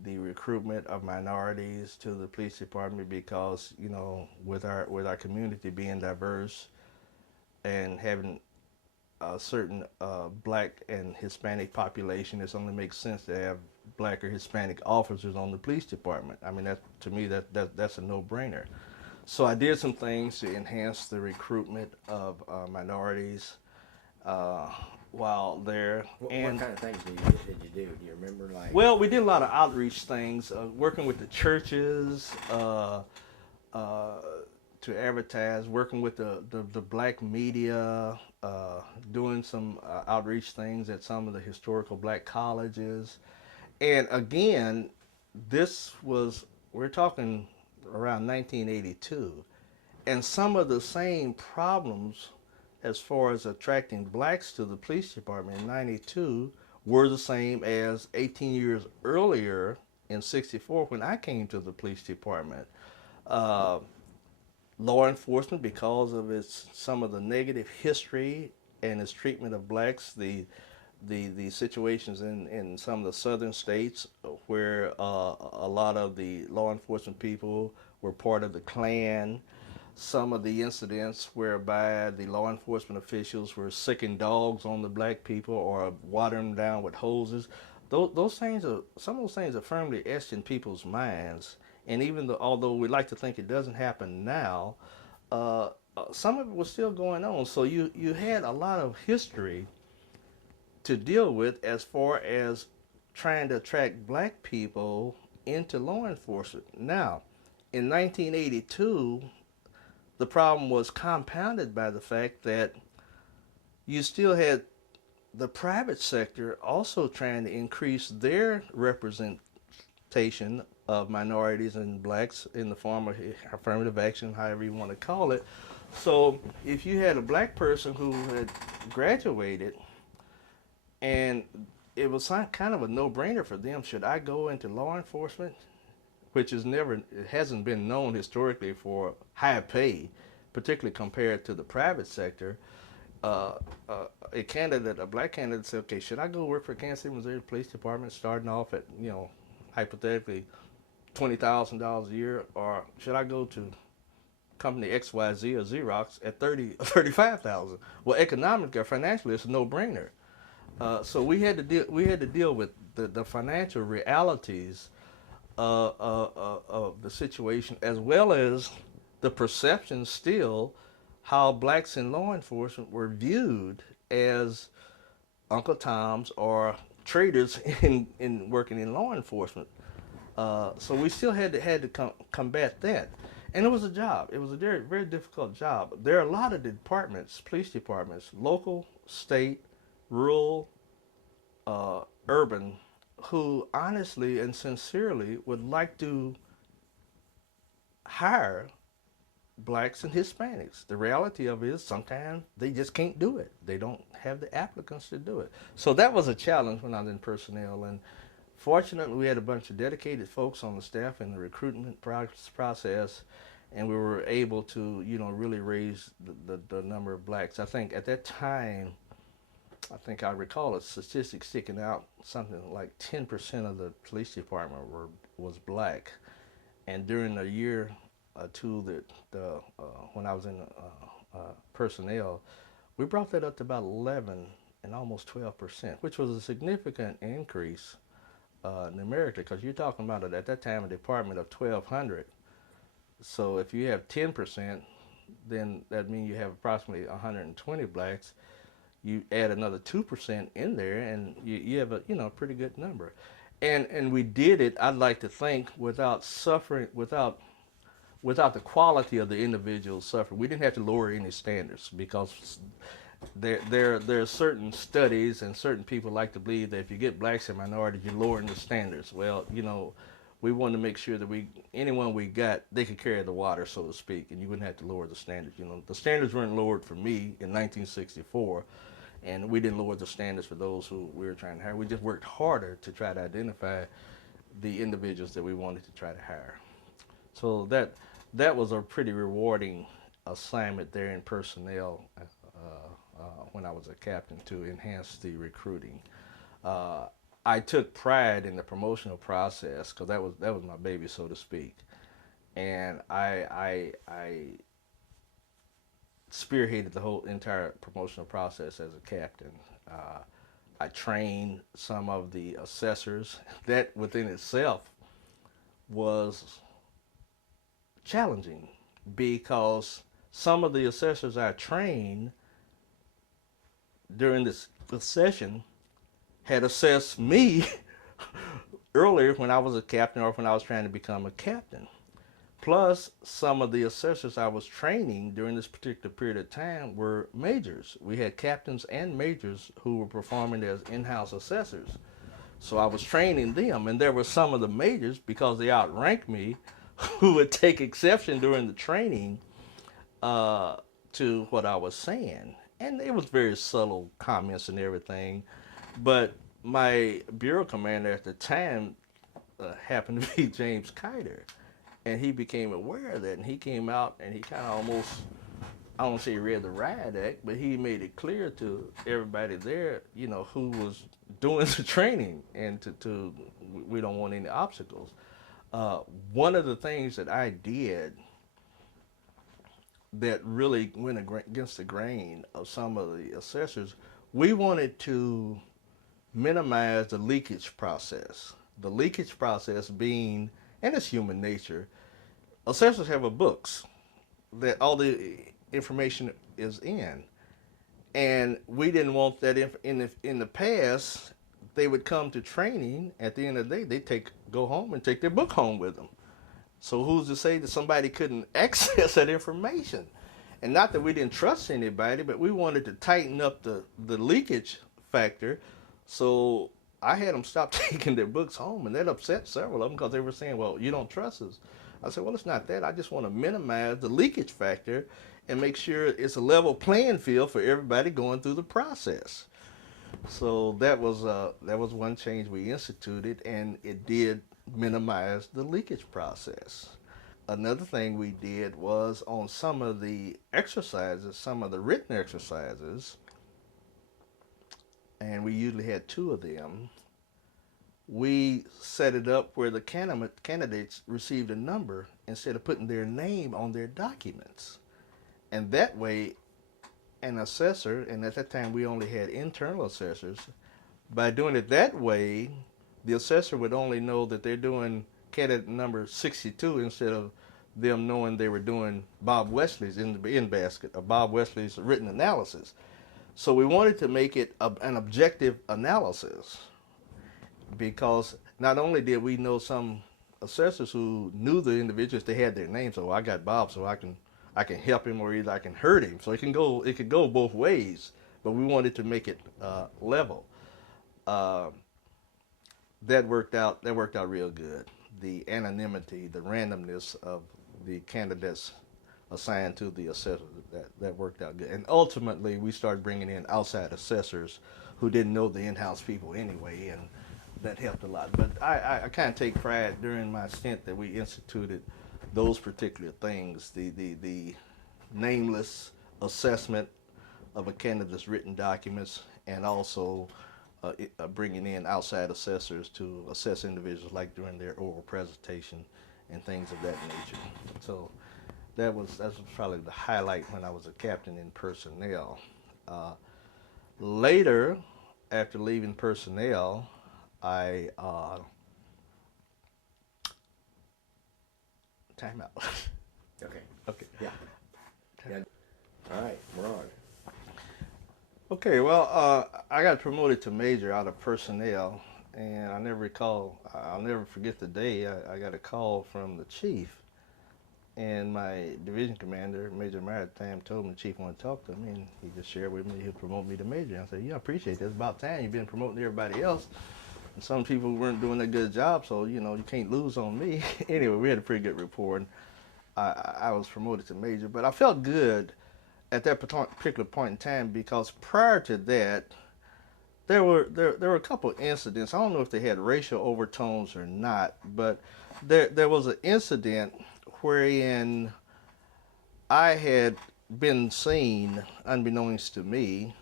recruitment of minorities to the police department, because with our community being diverse and having a certain black and Hispanic population, it only makes sense to have black or Hispanic officers on the police department. I mean, to me that's a no-brainer. So I did some things to enhance the recruitment of minorities while there. What kind of things did you do? Do you remember? Well, we did a lot of outreach things, working with the churches to advertise, working with the black media, doing some outreach things at some of the historical black colleges. And again, we're talking around 1982, and some of the same problems as far as attracting blacks to the police department in 92 were the same as 18 years earlier in 64 when I came to the police department. Law enforcement, because of some of the negative history and its treatment of blacks, the situations in some of the southern states where a lot of the law enforcement people were part of the Klan, some of the incidents whereby the law enforcement officials were sicking dogs on the black people or watering them down with hoses. Some of those things are firmly etched in people's minds. And although we like to think it doesn't happen now, some of it was still going on. So you had a lot of history to deal with as far as trying to attract black people into law enforcement. Now, in 1982, the problem was compounded by the fact that you still had the private sector also trying to increase their representation of minorities and blacks in the form of affirmative action, however you want to call it. So if you had a black person who had graduated and it was kind of a no-brainer for them, should I go into law enforcement, which is never, it hasn't been known historically for high pay, particularly compared to the private sector. uh, a candidate, a black candidate, said, "Okay, should I go work for Kansas City, Missouri Police Department, starting off at, hypothetically $20,000 a year, or should I go to company XYZ or Xerox at 30 or 35,000?" Well, economically or financially, it's a no-brainer. So we had to deal with the financial realities of the situation, as well as the perception still how blacks in law enforcement were viewed as Uncle Toms or traitors in working in law enforcement. So we still had to combat that, and it was a job. It was a very very difficult job. There are a lot of departments, police departments, local, state, rural, urban, who honestly and sincerely would like to hire blacks and Hispanics. The reality of it is sometimes they just can't do it. They don't have the applicants to do it. So that was a challenge when I was in personnel. And fortunately, we had a bunch of dedicated folks on the staff in the recruitment process, and we were able to, really raise the number of blacks. I think at that time, I think I recall a statistic sticking out, something like 10% of the police department was black. And during the year two when I was in personnel, we brought that up to about 11 and almost 12%, which was a significant increase numerically, because you're talking about it at that time a department of 1,200. So if you have 10%, then that means you have approximately 120 blacks. You add another 2% in there, and you have a pretty good number. And we did it, I'd like to think, without suffering, without the quality of the individual suffering. We didn't have to lower any standards, because there are certain studies and certain people like to believe that if you get blacks and minorities, you're lowering the standards. Well, we wanted to make sure that anyone we got, they could carry the water, so to speak, and you wouldn't have to lower the standards. The standards weren't lowered for me in 1964, and we didn't lower the standards for those who we were trying to hire. We just worked harder to try to identify the individuals that we wanted to try to hire. So that was a pretty rewarding assignment there in personnel when I was a captain, to enhance the recruiting. I took pride in the promotional process, because that was my baby, so to speak, and I spearheaded the whole entire promotional process as a captain. I trained some of the assessors. That within itself was challenging, because some of the assessors I trained during this session had assessed me earlier when I was a captain, or when I was trying to become a captain. Plus, some of the assessors I was training during this particular period of time were majors. We had captains and majors who were performing as in-house assessors. So I was training them, and there were some of the majors, because they outranked me, who would take exception during the training to what I was saying. And it was very subtle comments and everything. But my bureau commander at the time happened to be James Kiter. And he became aware of that, and he came out and he kind of almost, I don't say he read the riot act, but he made it clear to everybody there, who was doing the training, and to we don't want any obstacles. One of the things that I did that really went against the grain of some of the assessors, we wanted to minimize the leakage process. The leakage process being, and it's human nature, assessors have books that all the information is in. And we didn't want that in the past. They would come to training. At the end of the day, they go home and take their book home with them. So who's to say that somebody couldn't access that information? And not that we didn't trust anybody, but we wanted to tighten up the leakage factor. So I had them stop taking their books home, and that upset several of them because they were saying, "Well, you don't trust us." I said, "Well, it's not that. I just want to minimize the leakage factor and make sure it's a level playing field for everybody going through the process." So that was one change we instituted, and it did minimize the leakage process. Another thing we did was on some of the exercises, some of the written exercises, and we usually had two of them. We set it up where the candidates received a number instead of putting their name on their documents. And that way, an assessor, and at that time we only had internal assessors, by doing it that way, the assessor would only know that they're doing candidate number 62 instead of them knowing they were doing Bob Wesley's in basket or Bob Wesley's written analysis. So we wanted to make it an objective analysis because not only did we know some assessors who knew the individuals, they had their names. So I got Bob, so I can help him or either I can hurt him. So it could go both ways. But we wanted to make it level. Uh, that worked out. That worked out real good. The anonymity, the randomness of the candidates assigned to the assessor, that worked out good. And ultimately, we started bringing in outside assessors who didn't know the in-house people anyway, and that helped a lot. But I kind of take pride during my stint that we instituted those particular things, the nameless assessment of a candidate's written documents, and also bringing in outside assessors to assess individuals like during their oral presentation and things of that nature. So that was probably the highlight when I was a captain in personnel. Uh, Later, after leaving personnel, I time out. Okay. Okay. Yeah. Yeah. All right, we're on. Okay. Well, I got promoted to major out of personnel, and I'll never forget the day I got a call from the chief. And my division commander, Major Meyer at the time, told me the chief wanted to talk to me, and he just shared with me he'll promote me to major. I said, "Yeah, I appreciate that. It's about time. You've been promoting everybody else, and some people weren't doing a good job, so you can't lose on me." Anyway, we had a pretty good rapport, and I was promoted to major. But I felt good at that particular point in time because prior to that, there were a couple of incidents. I don't know if they had racial overtones or not, but there was an incident wherein I had been seen, unbeknownst to me,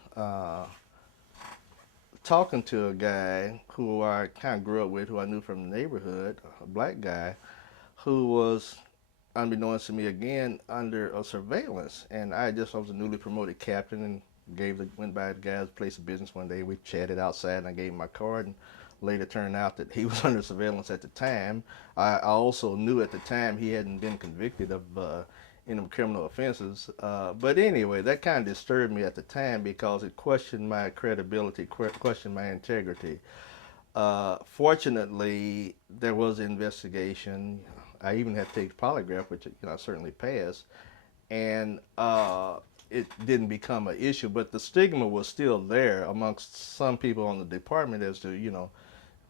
talking to a guy who I kind of grew up with, who I knew from the neighborhood, a black guy, who was, unbeknownst to me again, under a surveillance. And I was a newly promoted captain and went by the guy's place of business one day. We chatted outside, and I gave him my card. And later turned out that he was under surveillance at the time. I also knew at the time he hadn't been convicted of any criminal offenses. But anyway, that kind of disturbed me at the time because it questioned my credibility, questioned my integrity. Fortunately, there was an investigation. I even had to take the polygraph, which I certainly passed, and it didn't become an issue. But the stigma was still there amongst some people on the department as to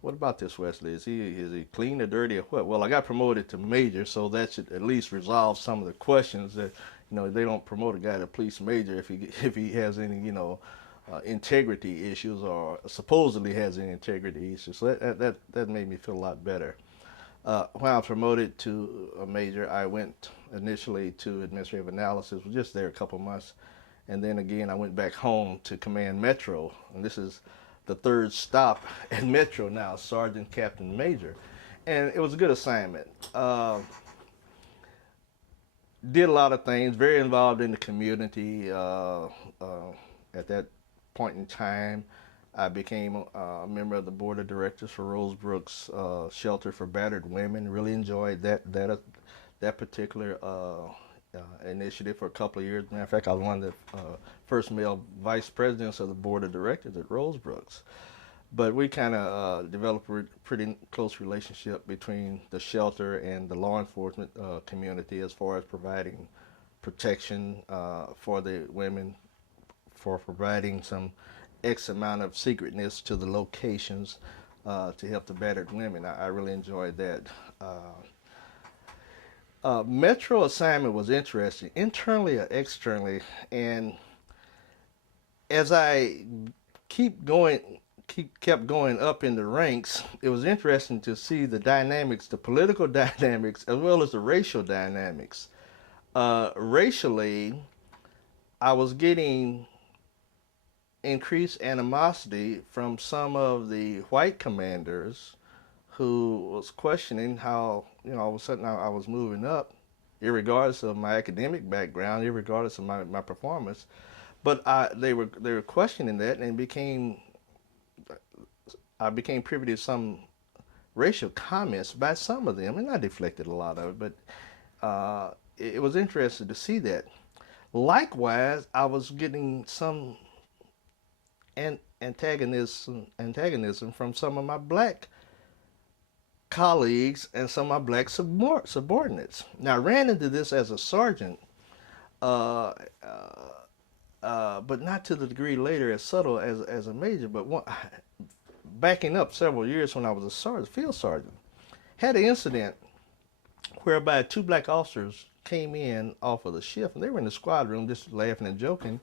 what about this Wesley? Is he clean or dirty or what? Well, I got promoted to major, so that should at least resolve some of the questions that they don't promote a guy to police major if he has any integrity issues or supposedly has any integrity issues. So that made me feel a lot better. When I was promoted to a major, I went initially to administrative analysis, was just there a couple months, and then again I went back home to command Metro, and this is the third stop at Metro now, Sergeant Captain Major, and it was a good assignment. Did a lot of things, very involved in the community. At that point in time, I became a member of the board of directors for Rosebrook's Shelter for Battered Women. Really enjoyed that particular initiative for a couple of years. Matter of fact, I was one of the first male vice presidents of the board of directors at Rosebrooks. But we kind of developed a pretty close relationship between the shelter and the law enforcement community as far as providing protection for the women, for providing some X amount of secretness to the locations to help the battered women. I really enjoyed that. Metro assignment was interesting, internally or externally, and as I keep going, kept going up in the ranks, it was interesting to see the dynamics, the political dynamics, as well as the racial dynamics. Racially, I was getting increased animosity from some of the white commanders who was questioning how, all of a sudden I was moving up, regardless of my academic background, regardless of my performance. But they were questioning that, and I became privy to some racial comments by some of them, and I deflected a lot of it. But it was interesting to see that. Likewise, I was getting some antagonism from some of my black colleagues and some of my black subordinates. Now, I ran into this as a sergeant, uh, but not to the degree later as subtle as a major. But backing up several years when I was a sergeant, field sergeant, had an incident whereby two black officers came in off of the shift, and they were in the squad room just laughing and joking.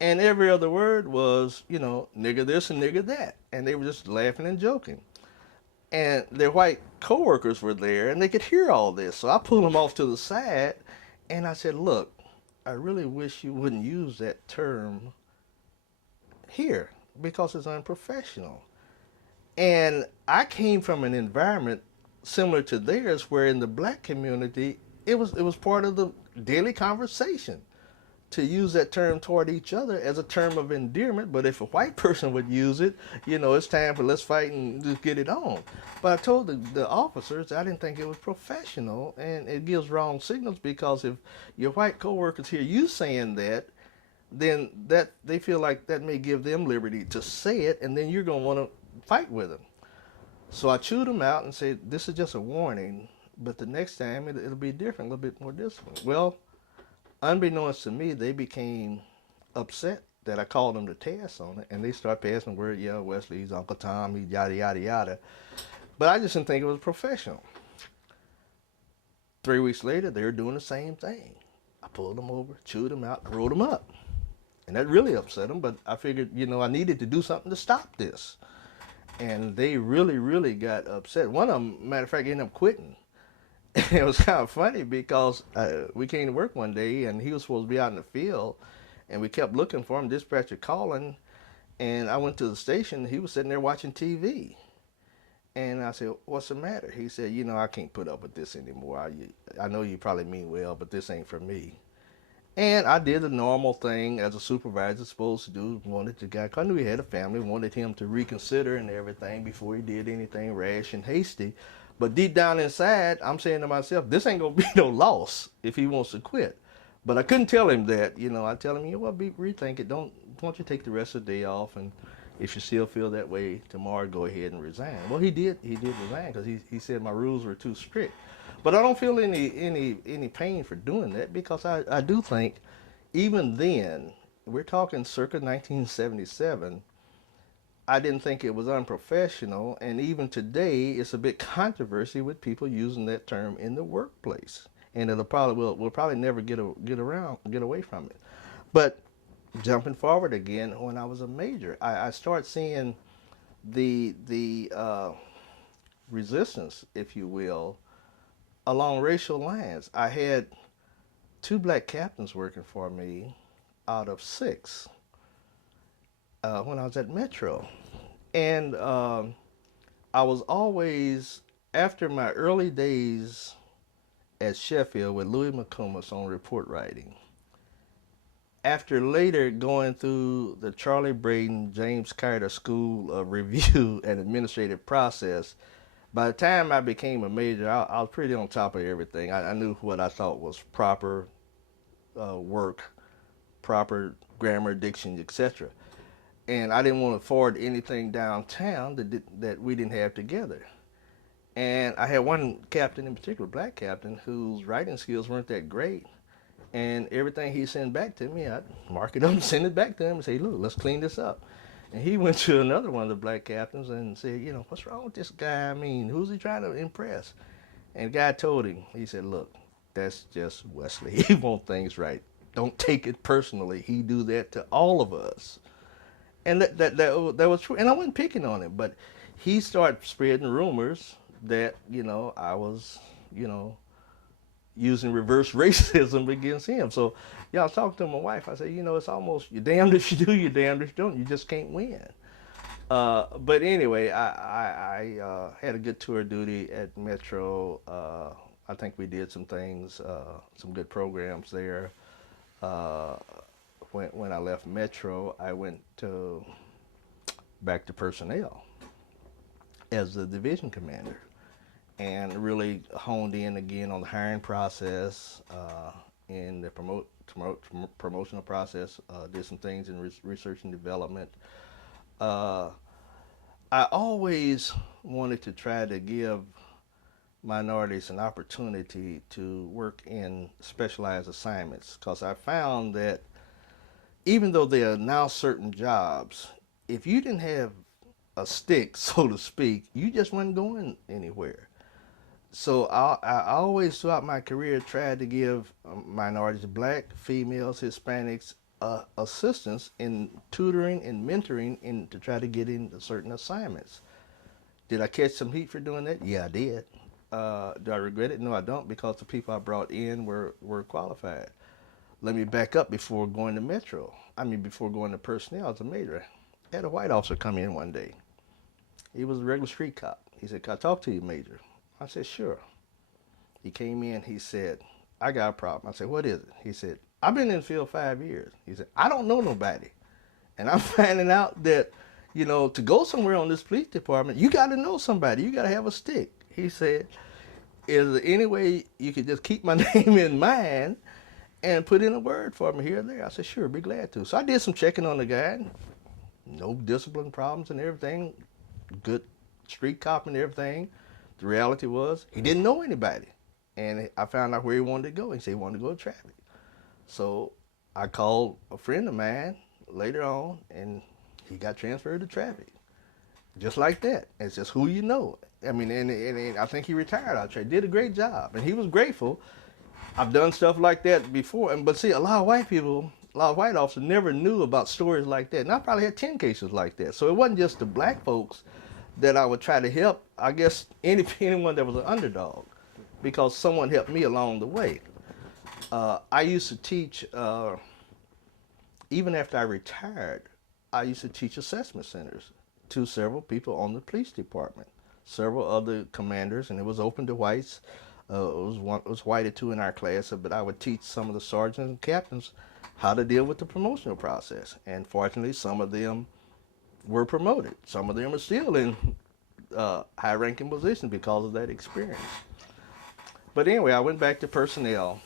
And every other word was, nigger this and nigger that. And they were just laughing and joking. And their white coworkers were there, and they could hear all this. So I pulled them off to the side, and I said, look, I really wish you wouldn't use that term here because it's unprofessional. And I came from an environment similar to theirs where in the black community, it was part of the daily conversation to use that term toward each other as a term of endearment. But if a white person would use it, it's time for let's fight and just get it on. But I told the officers I didn't think it was professional, and it gives wrong signals, because if your white coworkers hear you saying that, then that they feel like that may give them liberty to say it, and then you're going to want to fight with them. So I chewed them out and said, this is just a warning, but the next time it'll be different, a little bit more disciplined. Well, unbeknownst to me, they became upset that I called them to task on it, and they start passing word, yeah, Wesley, he's Uncle Tom, he's yada, yada, yada. But I just didn't think it was professional. 3 weeks later, they were doing the same thing. I pulled them over, chewed them out, wrote them up. And that really upset them, but I figured, I needed to do something to stop this. And they really, really got upset. One of them, matter of fact, ended up quitting. It was kind of funny because we came to work one day, and he was supposed to be out in the field, and we kept looking for him, dispatcher calling, and I went to the station. He was sitting there watching TV. And I said, what's the matter? He said, I can't put up with this anymore. I know you probably mean well, but this ain't for me. And I did the normal thing as a supervisor is supposed to do. Wanted the guy, I knew he had a family, wanted him to reconsider and everything before he did anything rash and hasty. But deep down inside, I'm saying to myself, this ain't going to be no loss if he wants to quit. But I couldn't tell him that. I tell him, rethink it. Don't you take the rest of the day off, and if you still feel that way tomorrow, go ahead and resign. Well, he did resign because he said my rules were too strict. But I don't feel any pain for doing that, because I do think even then, we're talking circa 1977, I didn't think it was unprofessional, and even today it's a bit controversy with people using that term in the workplace, and we'll probably never get away from it. But jumping forward again, when I was a major, I started seeing the resistance, if you will, along racial lines. I had 2 black captains working for me out of 6 when I was at Metro. And I was always, after my early days at Sheffield with Louis McComas on report writing, after later going through the Charlie Braden, James Carter School of Review and Administrative Process, by the time I became a major, I was pretty on top of everything. I knew what I thought was proper work, proper grammar, diction, etc. And I didn't want to forward anything downtown that we didn't have together. And I had one captain in particular, black captain, whose writing skills weren't that great. And everything he sent back to me, I'd mark it up and send it back to him and say, look, let's clean this up. And he went to another one of the black captains and said, what's wrong with this guy? I mean, who's he trying to impress? And the guy told him, he said, look, that's just Wesley. He wants things right. Don't take it personally. He do that to all of us. And that was true. And I wasn't picking on him, but he started spreading rumors that, I was, using reverse racism against him. So, I was talking to my wife. I said, it's almost, you're damned if you do, you're damned if you don't. You just can't win. But anyway, I had a good tour of duty at Metro. I think we did some things, some good programs there. When I left Metro, I went back to personnel as the division commander, and really honed in again on the hiring process, in the promotional process. Did some things in research and development. I always wanted to try to give minorities an opportunity to work in specialized assignments, because I found that even though there are now certain jobs, if you didn't have a stick, so to speak, you just wasn't going anywhere. So I always throughout my career tried to give minorities, black, females, Hispanics, assistance in tutoring and mentoring to try to get into certain assignments. Did I catch some heat for doing that? Yeah, I did. Do I regret it? No, I don't, because the people I brought in were qualified. Let me back up before going to Metro. Before going to personnel as a major. I had a white officer come in one day. He was a regular street cop. He said, "Can I talk to you, Major?" I said, "Sure." He came in, he said, "I got a problem." I said, "What is it?" He said, "I've been in the field 5 years." He said, "I don't know nobody. And I'm finding out that, to go somewhere on this police department, you got to know somebody. You got to have a stick." He said, "Is there any way you could just keep my name in mind and put in a word for me here or there?" I said, "Sure, be glad to." So I did some checking on the guy. No discipline problems and everything. Good street cop and everything. The reality was he didn't know anybody. And I found out where he wanted to go. He said he wanted to go to traffic. So I called a friend of mine later on, and he got transferred to traffic. Just like that. It's just who you know. And I think he retired out there. Did a great job. And he was grateful. I've done stuff like that before. But see, a lot of white officers never knew about stories like that. And I probably had 10 cases like that. So it wasn't just the black folks that I would try to help. I guess anyone that was an underdog, because someone helped me along the way. I used to teach, even after I retired, I used to teach assessment centers to several people on the police department, several other commanders, and it was open to whites. It was white or two in our class, but I would teach some of the sergeants and captains how to deal with the promotional process. And fortunately, some of them were promoted. Some of them are still in high-ranking positions because of that experience. But anyway, I went back to personnel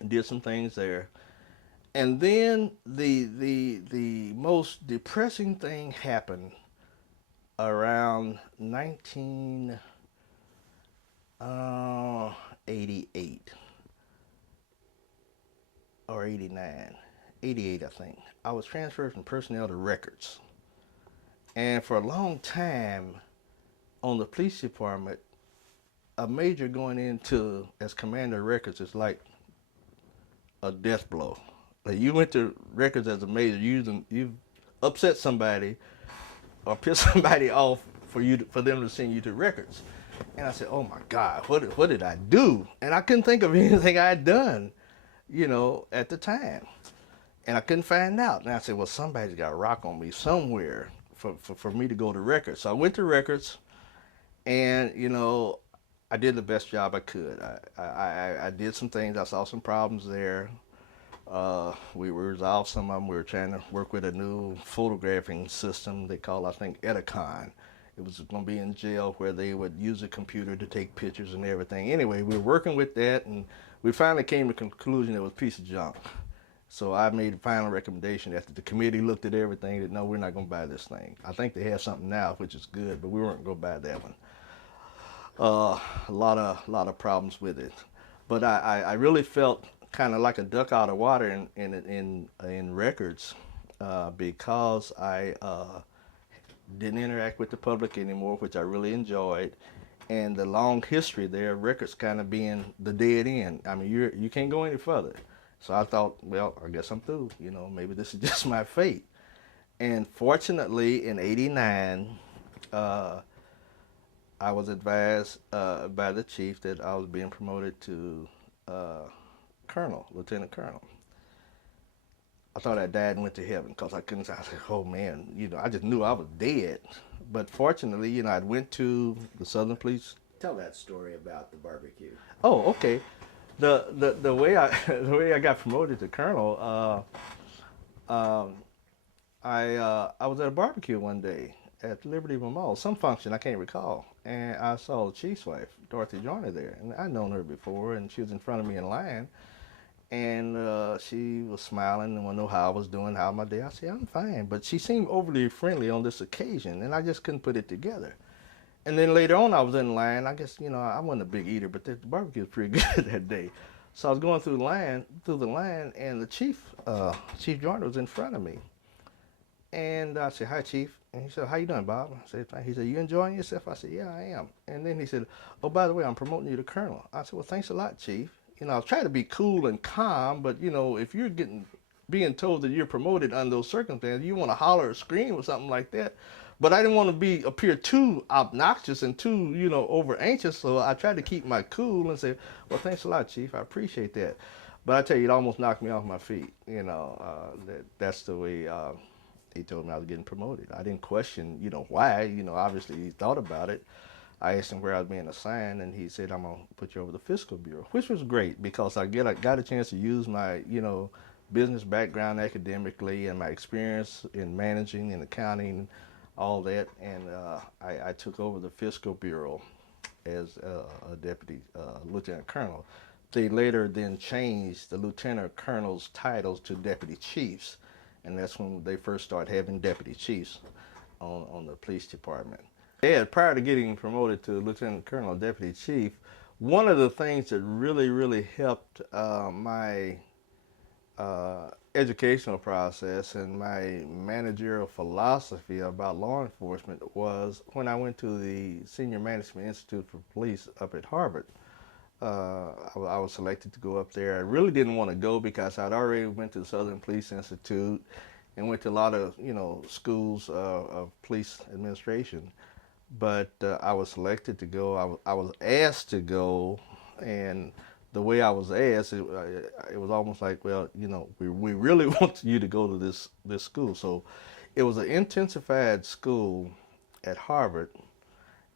and did some things there. And then the most depressing thing happened around 1988 or 89. 88, I think. I was transferred from personnel to records. And for a long time on the police department, a major going into as commander of records is like a death blow. Like, you went to records as a major, you upset somebody or pissed somebody off for them to send you to records. And I said, "Oh my God, what did I do?" And I couldn't think of anything I had done, at the time. And I couldn't find out. And I said, "Well, somebody's got a rock on me somewhere for me to go to records." So I went to records, and I did the best job I could. I did some things. I saw some problems there. We resolved some of them. We were trying to work with a new photographing system they call, I think, Edicon. It was going to be in jail where they would use a computer to take pictures and everything. Anyway, we were working with that, and we finally came to the conclusion it was a piece of junk. So I made a final recommendation after the committee looked at everything that no, we're not going to buy this thing. I think they have something now, which is good, but we weren't going to buy that one. A lot of problems with it, but I really felt kind of like a duck out of water in records because I didn't interact with the public anymore, which I really enjoyed, and the long history there, records kind of being the dead end. I mean, you can't go any further. So I thought, well, I guess I'm through. You know, maybe this is just my fate. And fortunately, in '89, I was advised by the chief that I was being promoted to colonel, lieutenant colonel. I thought I died and went to heaven because I couldn't. I said, "Oh man, you know, I just knew I was dead." But fortunately, you know, I went to the Southern Police. Tell that story about the barbecue. Oh, okay. The way I the way I got promoted to colonel, I was at a barbecue one day at Liberty Memorial, some function I can't recall, and I saw the chief's wife, Dorothy Joyner, there, and I'd known her before, and she was in front of me in line, and she was smiling and wanted to know how I was doing, how my day. I said, I'm fine, but she seemed overly friendly on this occasion, and I just couldn't put it together. And then later on, I was in line. I guess, you know, I wasn't a big eater, but the barbecue was pretty good that day. So I was going through the line, and the chief, Chief Joyner, was in front of me. And I said, "Hi, Chief." And he said, "How you doing, Bob?" I said, "Fine." He said, "You enjoying yourself?" I said, "Yeah, I am." And then he said, "Oh, by the way, I'm promoting you to colonel." I said, "Well, thanks a lot, Chief." You know, I was trying to be cool and calm, but, you know, if you're being told that you're promoted under those circumstances, you want to holler or scream or something like that. But I didn't want to appear too obnoxious and too, you know, over anxious. So I tried to keep my cool and say, "Well, thanks a lot, Chief. I appreciate that." But I tell you, it almost knocked me off my feet. You know, that's the way he told me I was getting promoted. I didn't question, you know, why. You know, obviously he thought about it. I asked him where I was being assigned, and he said, "I'm gonna put you over the fiscal bureau," which was great because I got a chance to use my, you know, business background academically and my experience in managing and accounting, all that, and I took over the fiscal bureau as a deputy lieutenant colonel. They later then changed the lieutenant colonel's titles to deputy chiefs, and that's when they first started having deputy chiefs on the police department. Prior to getting promoted to lieutenant colonel, deputy chief, one of the things that really helped my educational process and my managerial philosophy about law enforcement was when I went to the Senior Management Institute for Police up at Harvard. I was selected to go up there. I really didn't want to go because I'd already went to the Southern Police Institute and went to a lot of, you know, schools of police administration. But I was selected to go. I was asked to go, and the way I was asked, it was almost like, well, you know, we really want you to go to this school. So it was an intensified school at Harvard,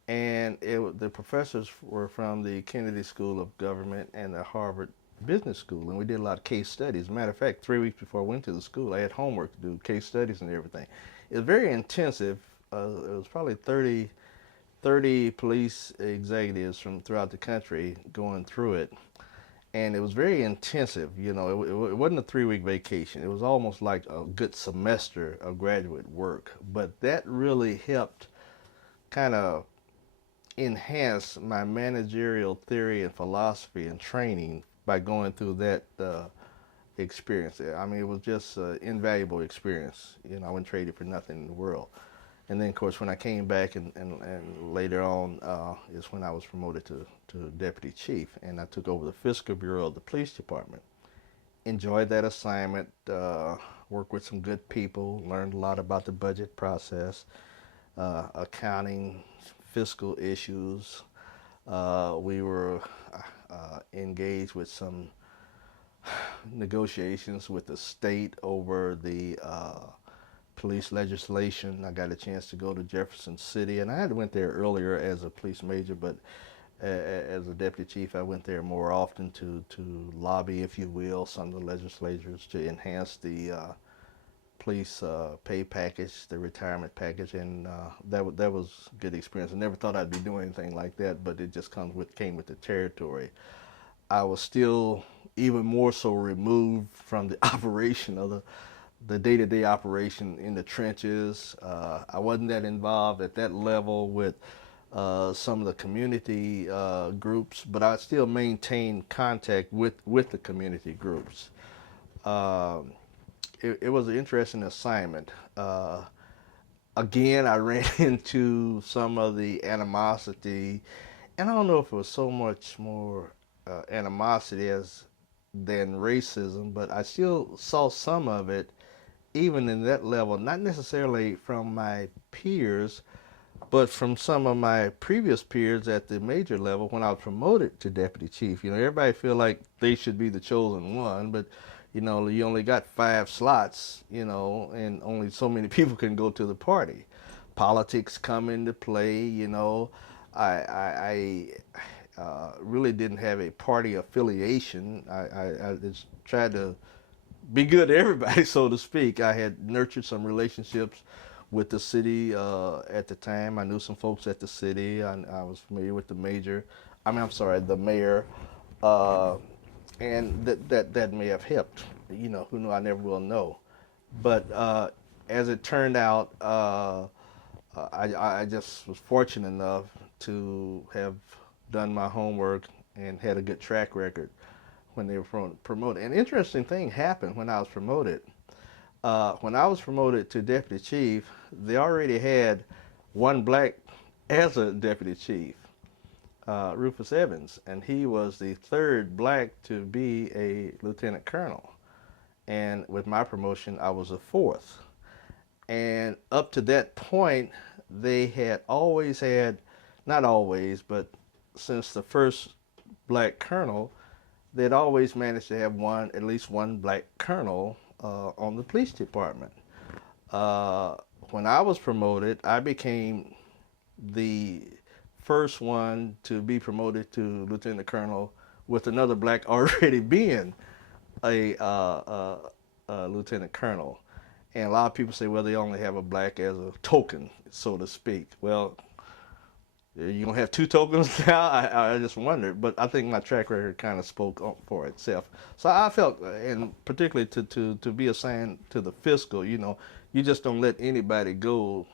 and the professors were from the Kennedy School of Government and the Harvard Business School, and we did a lot of case studies. As a matter of fact, 3 weeks before I went to the school, I had homework to do, case studies and everything. It was very intensive. It was probably 30 police executives from throughout the country going through it. And it was very intensive. You know, it wasn't a 3 week vacation. It was almost like a good semester of graduate work. But that really helped kind of enhance my managerial theory and philosophy and training by going through that experience. I mean, it was just an invaluable experience. You know, I wouldn't trade it for nothing in the world. And then, of course, when I came back and later on is when I was promoted to deputy chief, and I took over the fiscal bureau of the police department. Enjoyed that assignment, worked with some good people, learned a lot about the budget process, accounting, fiscal issues. We were engaged with some negotiations with the state over the police legislation. I got a chance to go to Jefferson City, and I had went there earlier as a police major, but as a deputy chief, I went there more often to lobby, if you will, some of the legislators to enhance the police pay package, the retirement package, and that was a good experience. I never thought I'd be doing anything like that, but it just came with the territory. I was still even more so removed from the operation of the day-to-day operation in the trenches. I wasn't that involved at that level with some of the community groups, but I still maintained contact with the community groups. Um, it was an interesting assignment. Again, I ran into some of the animosity, and I don't know if it was so much more animosity as than racism, but I still saw some of it even in that level, not necessarily from my peers, but from some of my previous peers at the major level when I was promoted to deputy chief. You know, everybody feel like they should be the chosen one, but you know, you only got 5 slots, you know, and only so many people can go to the party. Politics come into play, you know. I really didn't have a party affiliation. I just tried to be good to everybody, so to speak. I had nurtured some relationships with the city at the time. I knew some folks at the city. I was familiar with the major. I'm sorry, the mayor, uh, and that may have helped. You know, who knew? I never will know. But as it turned out, I just was fortunate enough to have done my homework and had a good track record when they were promoted. An interesting thing happened when I was promoted. When I was promoted to deputy chief, they already had one black as a deputy chief, Rufus Evans, and he was the third black to be a lieutenant colonel. And with my promotion, I was a fourth. And up to that point, they had always had, not always, but since the first black colonel, they'd always managed to have at least one black colonel on the police department. Uh, when I was promoted, I became the first one to be promoted to lieutenant colonel with another black already being a lieutenant colonel. And a lot of people say, well, they only have a black as a token, so to speak. Well, you gonna have 2 tokens now? I just wondered, but I think my track record kind of spoke for itself. So I felt, and particularly to be assigned to the fiscal, you know, you just don't let anybody go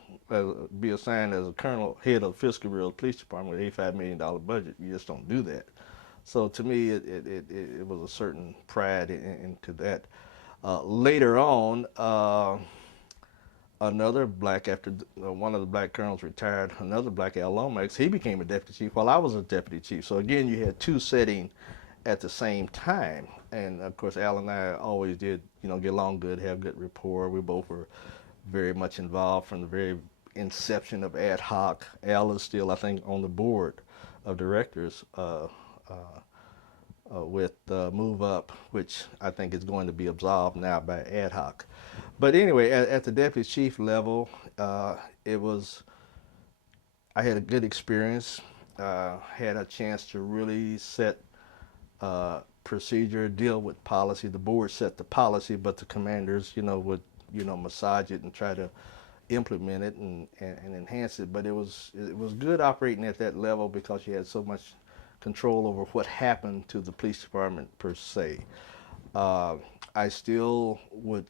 be assigned as a colonel, head of fiscal bureau police department with $85 million budget. You just don't do that. So to me, it was a certain pride into that. Later on, another black, after one of the black colonels retired, another black, Al Lomax, he became a deputy chief while I was a deputy chief. So again, you had two setting at the same time. And of course, Al and I always did, you know, get along good, have good rapport. We both were very much involved from the very inception of ad hoc. Al is still, I think, on the board of directors with Move Up, which I think is going to be absolved now by ad hoc. But anyway, at the deputy chief level, it was, I had a good experience. Had a chance to really set procedure, deal with policy. The board set the policy, but the commanders, you know, would, you know, massage it and try to implement it and enhance it. But it was good operating at that level because you had so much control over what happened to the police department per se. Uh, I still would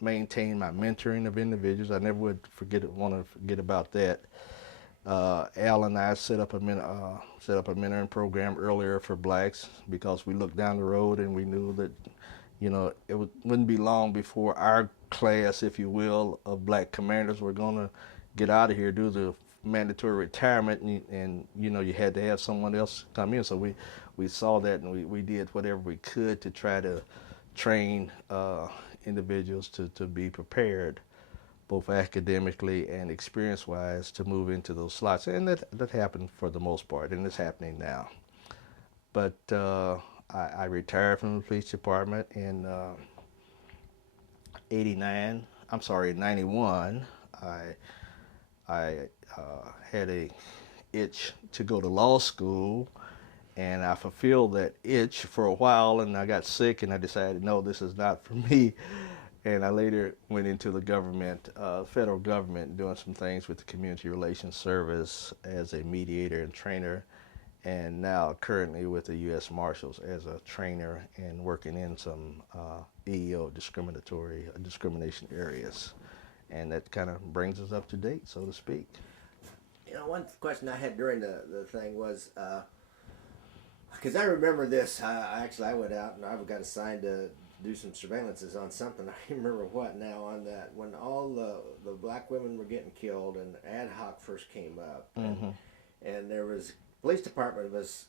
maintain my mentoring of individuals. I never would want to forget about that. Al and I set up a mentoring program earlier for blacks because we looked down the road and we knew that, you know, wouldn't be long before our class, if you will, of black commanders were going to get out of here, do the mandatory retirement, and you know, you had to have someone else come in. So we saw that, and we did whatever we could to try to train individuals to be prepared, both academically and experience-wise, to move into those slots. And that happened for the most part, and it's happening now. But I retired from the police department in 89. I'm sorry, 91. I had a itch to go to law school, and I fulfilled that itch for a while, and I got sick, and I decided, no, this is not for me. And I later went into the government, federal government, doing some things with the Community Relations Service as a mediator and trainer. and now currently with the U.S. Marshals as a trainer and working in some EEO discrimination areas. And that kind of brings us up to date, so to speak. You know, one question I had during the thing was, because I remember this. I went out and I got assigned to do some surveillances on something. I don't remember what now on that. When all the black women were getting killed and ad hoc first came up, and there was police department was